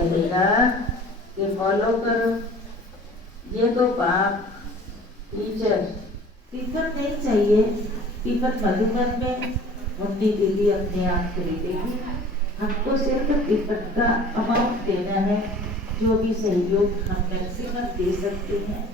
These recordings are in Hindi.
कहेगा कि फॉलो करो, ये तो पाप। टीचर टिकट नहीं चाहिए, टिकट मधुबन में मुन्नी दीदी अपने आप खरीदेगी, हमको सिर्फ टिकट का अमाउंट देना है, जो भी सहयोग हम मैक्सिमम दे सकते हैं।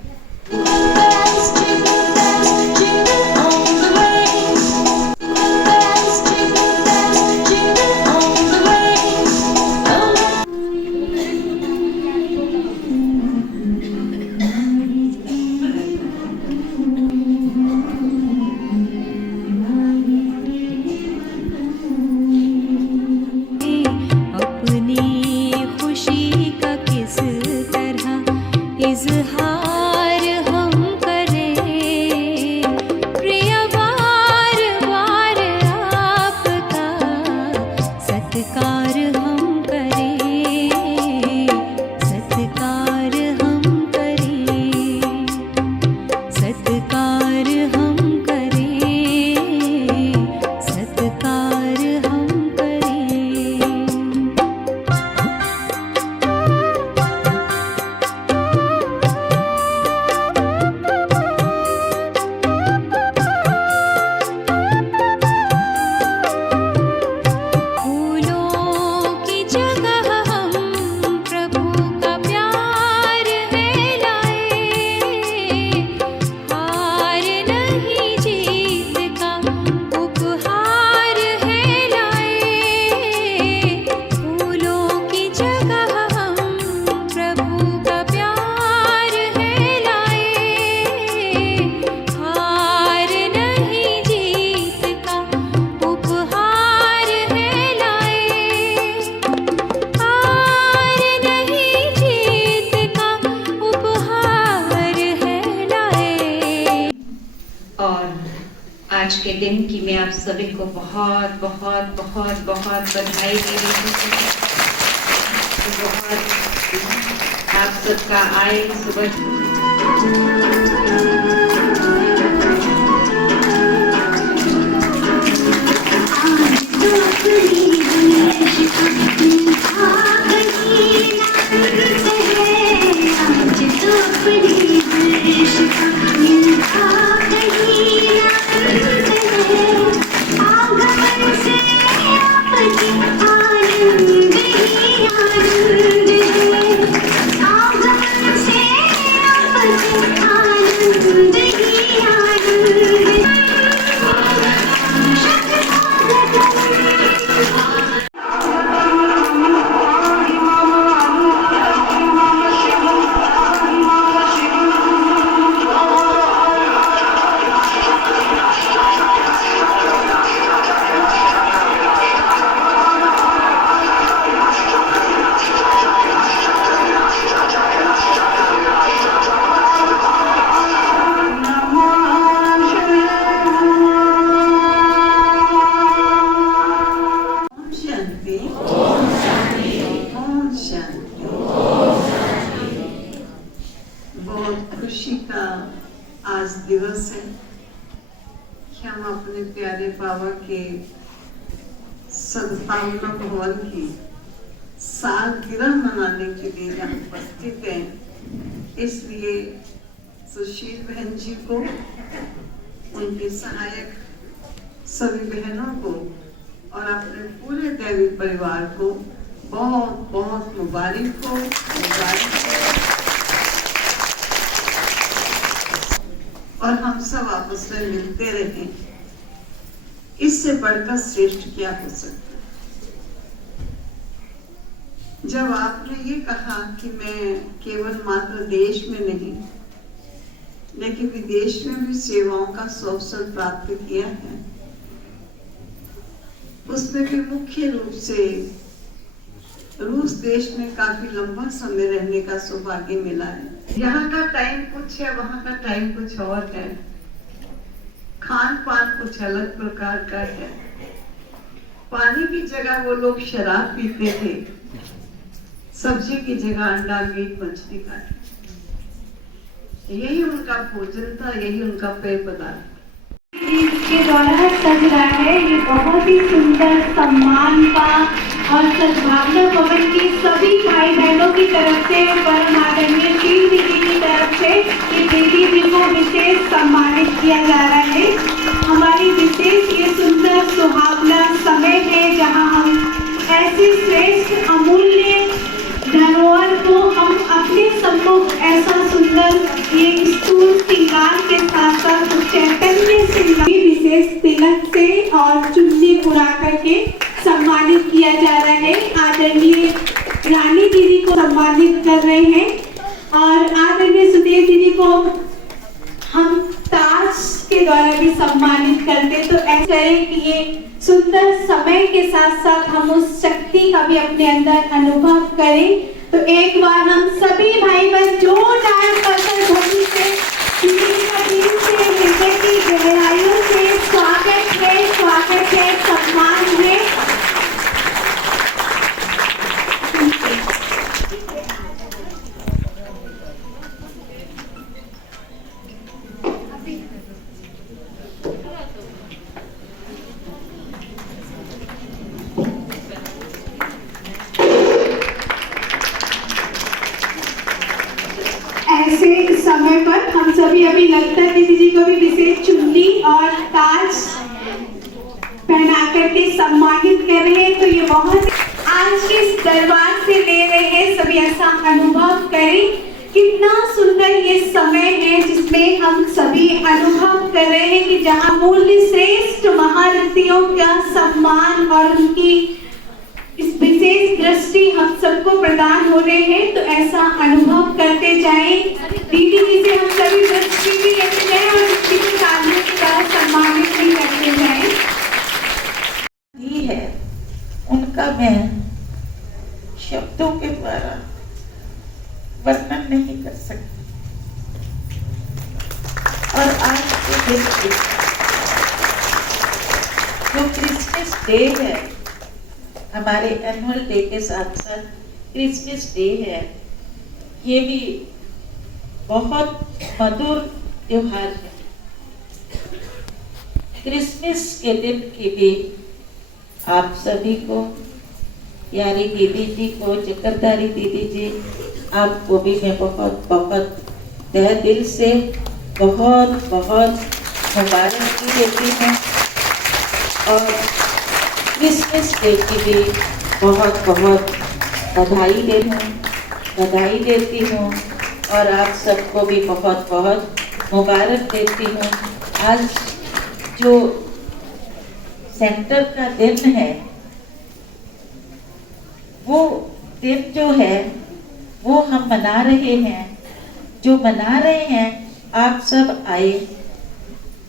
आज के दिन की मैं आप सभी को बहुत बहुत बहुत बहुत बधाई दे रही हूँ। बहुत आप सबका आए सुबह खुशी का आज दिवस है कि हम अपने प्यारे बाबा के सद्भावना भवन की सालगिरह मनाने के लिए यहाँ उपस्थित हैं। इसलिए सुशील बहन जी को, उनके सहायक सभी बहनों को और अपने पूरे दैवी परिवार को बहुत बहुत मुबारक हो। और हम सब आपस में मिलते रहें, इससे बढ़कर श्रेष्ठ क्या हो सकता है। जब आपने ये कहा कि मैं केवल मात्र देश में नहीं लेकिन विदेश में भी सेवाओं का अवसर प्राप्त किया है, उसमें भी मुख्य रूप से रूस देश में काफी लंबा समय रहने का सौभाग्य मिला है। यहाँ का टाइम कुछ है, वहाँ का टाइम कुछ और है, खान पान कुछ अलग प्रकार का है। पानी की जगह वो लोग शराब पीते थे, सब्जी की जगह अंडा मीट मछली खाते, यही उनका भोजन था, यही उनका पेय पदार्थ। इसके द्वारा सज रहा है ये बहुत ही सुंदर सम्मान का और सद्भावना भवन की सभी भाई तरफ से, परम आदरणीय टीम दीदी की तरफ से कि दीदी जी को विशेष सम्मानित किया जा रहा है। हमारी विशेष ये सुंदर सुहावना समय है जहाँ हम ऐसी श्रेष्ठ अमूल्य धरोहर को हम अपने सम्मुख ऐसा सुंदर ये स्थूल श्रृंगार के साथ साथ चैतन्य श्रृंगार विशेष तिलक से और चुन्नी उड़ा करके सम्मानित किया जा रहा है। आदरणीय रानी दीदी को सम्मानित कर रहे हैं और आदरणीय सुदेव दीदी को हम ताज के द्वारा भी सम्मानित करते। तो ऐसा है कि ये सुंदर समय के साथ साथ हम उस शक्ति का भी अपने अंदर अनुभव करें। तो एक बार हम सभी भाई बहन जोरदार करकर ध्वनि से दीदी का दिल से हृदय की गहराइयों से स्वागत है, सम्मान है। ऐसे समय पर हम सभी अभी लगता है दीदी जी को भी विशेष चुन्नी और ताज पहना करके सम्मानित कर रहे हैं। तो ये बहुत आज के इस दरबार से ले रहे हैं, सभी ऐसा अनुभव करें कितना सुंदर ये समय है जिसमें हम सभी अनुभव कर रहे हैं कि जहाँ मूल्य श्रेष्ठ महारथियों का सम्मान और उनकी इस विशेष दृष्टि हम सबको प्रदान हो रहे हैं। तो ऐसा अनुभव करते जाएं, दीदी जी से हम सभी दृष्टि भी लेते जाएं और दीदी की तालियों की तरह सम्मानित भी करते जाएं। दी है उनका मैं शब्दों के द्वारा वर्णन नहीं कर सकती। और आज के दिन जो क्रिसमस डे है, हमारे एनुअल डे के साथ साथ क्रिसमस डे है, ये भी बहुत मधुर त्योहार है। क्रिसमस के दिन की भी आप सभी को, प्यारी दीदी जी को, चक्रधारी दीदी जी, आपको भी मैं बहुत बहुत तहे दिल से बहुत बहुत मुबारक देती हूँ और क्रिसमस डे की भी बहुत बहुत बधाई देती हूँ और आप सबको भी बहुत बहुत मुबारक देती हूँ। आज जो सेंटर का दिन है, वो दिन जो है वो हम मना रहे हैं। जो मना रहे हैं आप सब आए,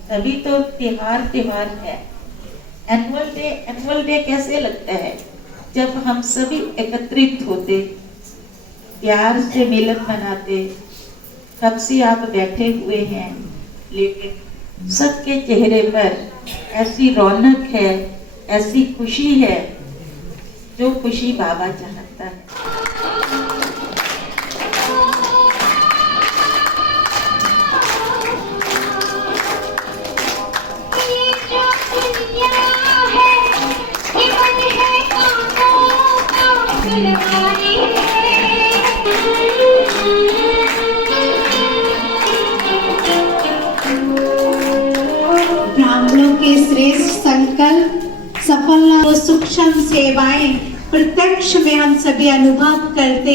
तभी तो त्योहार है। एनुअल डे कैसे लगता है जब हम सभी एकत्रित होते, प्यार से मिलन मनाते। कब से आप बैठे हुए हैं, लेकिन सबके चेहरे पर ऐसी रौनक है, ऐसी खुशी है, जो खुशी बाबा चाहता है। ब्राह्मणों के श्रेष्ठ संकल्प सफलता वो सूक्ष्म सेवाएं प्रत्यक्ष में हम सभी अनुभव करते।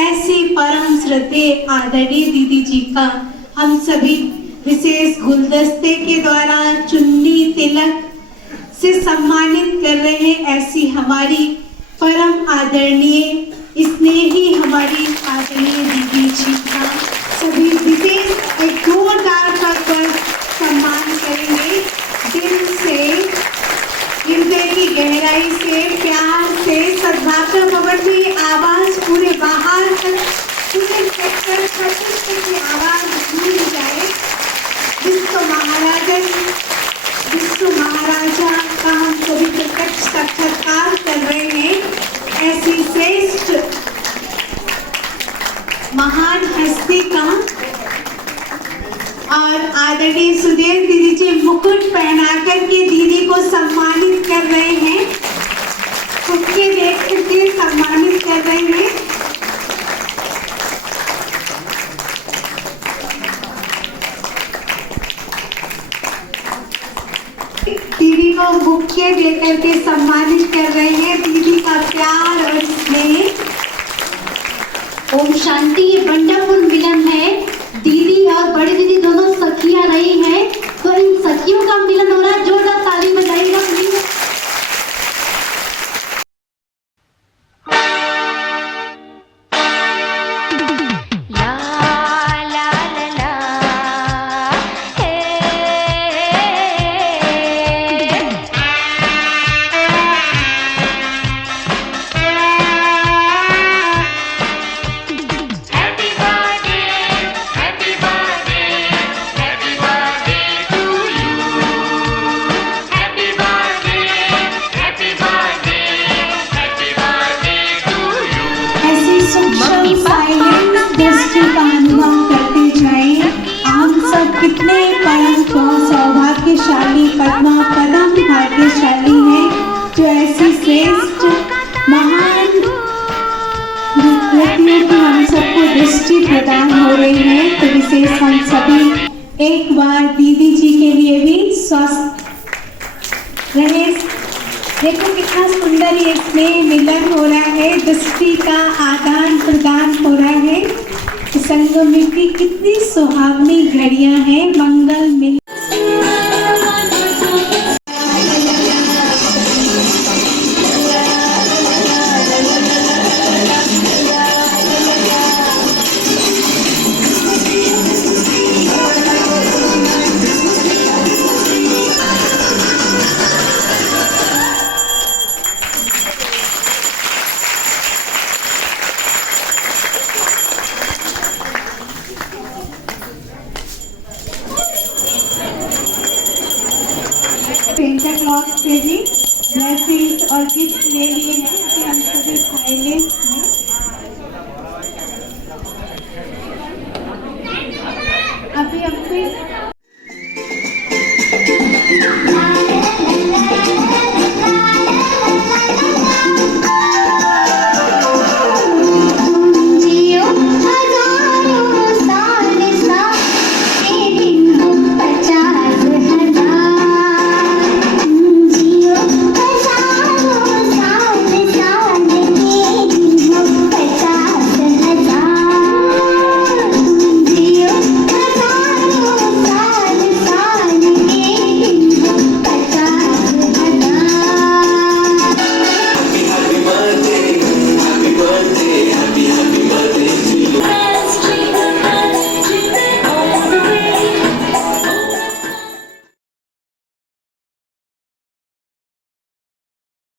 ऐसे परम श्रद्धेय आदरणीय दीदी जी का हम सभी विशेष गुलदस्ते के द्वारा चुन्नी तिलक से सम्मानित कर रहे हैं। ऐसी हमारी परम आदरणीय स्नेही हमारी आदरणीय दीदी जी का सभी विशेष एक जोरदार पर सम्मान करेंगे। दिल से, हृदय की गहराई से, प्यार से, सद्भावना भवन में आवाज पूरे बाहर तक, पूरे सेक्टर तक की आवाज गूंज जाए। विश्व महाराजा का हम सभी प्रत्यक्ष साक्षात्कार कर रहे हैं। ऐसी श्रेष्ठ महान हस्ती का और आदरणीय सुदेव दीदी जी मुकुट पहनाकर के दीदी को सम्मानित कर रहे हैं, खुद के देख के सम्मानित कर रहे हैं। बुके देकर के सम्मानित कर रहे हैं दीदी का प्यार और स्नेह। ओम शांति। ये वंडरफुल मिलन है। दीदी और बड़ी दीदी दोनों सखियां रही हैं, तो इन सखियों का मिलन हो रहा है। जोरदार ताली बजाइएगा प्लीज। दृष्टि का अनुभव करते जाएं। हम सब कितने परम सौभाग्यशाली पद्मा पदम भाग्यशाली हैं जो ऐसी श्रेष्ठ महान विकृतियों की हम सबको दृष्टि प्रदान हो रही है। तो विशेष हम सभी एक बार दीदी जी के लिए भी स्वस्थ रहे। देखो कितना सुंदर ये स्नेह मिलन हो रहा है, दृष्टि का आदान प्रदान हो रहा है। संगम की कितनी सुहावनी घड़ियां हैं। मंगल मिल सेंटा क्लॉज से भी ब्लेसिंग्स और गिफ्ट ले लिए हैं कि हम सभी साइलेंस में। अभी हम